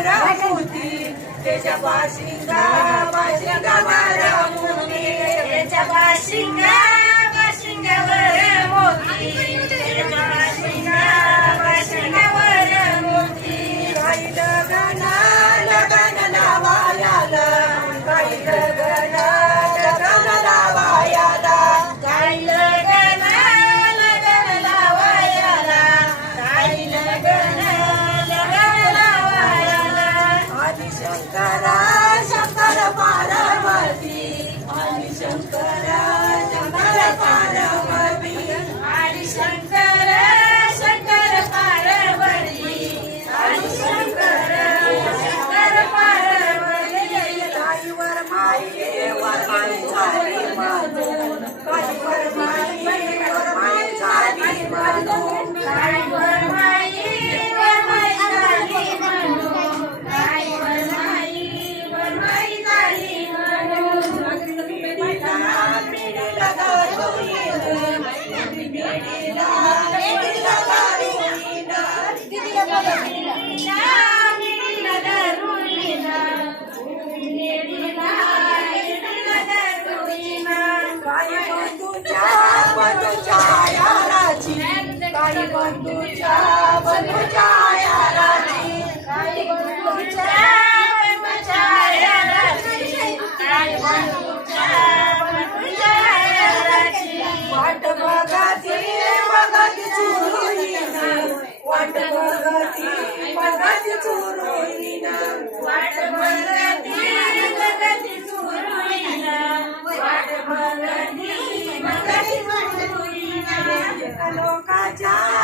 मोती त्याच्या बाशिंगावर मोती त्याच्या बाशिंगावर मोती त्याच्या बाशिंगावर मोती काही लगन लावायाला काही लगन लावायाला काही लगन लावायाला काही लगन लावायाला आदि शंकरा शंकर पार्वती आदि शंकरा शंकर पार्वती आदि शंकरा शंकर पार्वती आदि शंकरा शंकर पार्वती काईवर माई झाली माधू काईवर माई झाली माधू काईवर माई झाली माधू काईवर माई झाली माधू पिढीला बंधूच्या याराची काही बंधूच्या याराची काही बंधूच्या याराची काही बंधूच्या याराची वाट बघती चुरुईना वाट बघती चुरुईना वाट बघती चुरुईना वाट बघती लोकाच्या